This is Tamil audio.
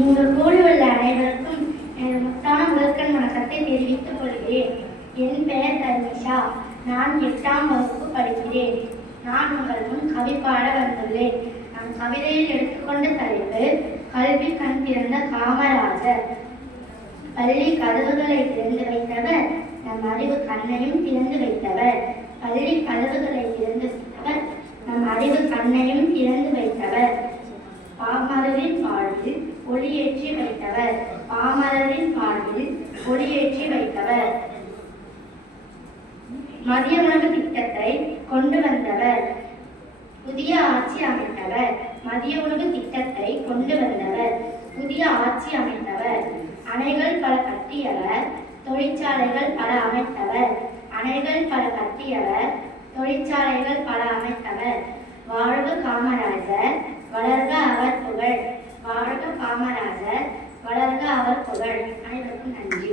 இங்கு கூடியுள்ள அனைவருக்கும் எனது முத்தான முதற்கண் வணக்கத்தை தெரிவித்துக் கொள்கிறேன். என் பெயர் தர்மிஷா. நான் 8ஆம் வகுப்பு படிக்கிறேன். நான் உங்கள் முன் கவி பாட வந்துள்ளேன். நான் கவிதையில் எடுத்துக்கொண்ட தலைப்பு கல்வி கண் திறந்த காமராஜர். பள்ளி கதவுகளை திறந்து வைத்தவர், நம் அறிவு கண்ணையும் திறந்து வைத்தவர். பள்ளி கதவுகளை திறந்து வைத்தவர், நம் அறிவு கண்ணையும் திறந்து வைத்தவர். பாமரரின் வாழ்வில் ஒளியேற்றி வைத்தவர். பாமரரின் வாழ்வில் ஒளியேற்றி வைத்தவர். மதிய உணவு திட்டத்தை கொண்டு வந்தவர். புதிய ஆட்சி அமைத்தவர். மதிய உணவு திட்டத்தை கொண்டு வந்தவர். புதிய ஆட்சி அமைத்தவர். அணைகள் பல கட்டியவர். தொழிற்சாலைகள் பல அமைத்தவர். அணைகள் பல கட்டியவர். தொழிற்சாலைகள் பல அமைத்தவர். வாழ்க காமராஜர், வளர்க அவர் புகழ். வாழ்க காமராஜர், வளர்க அவர் புகழ். அனைவருக்கும் நன்றி.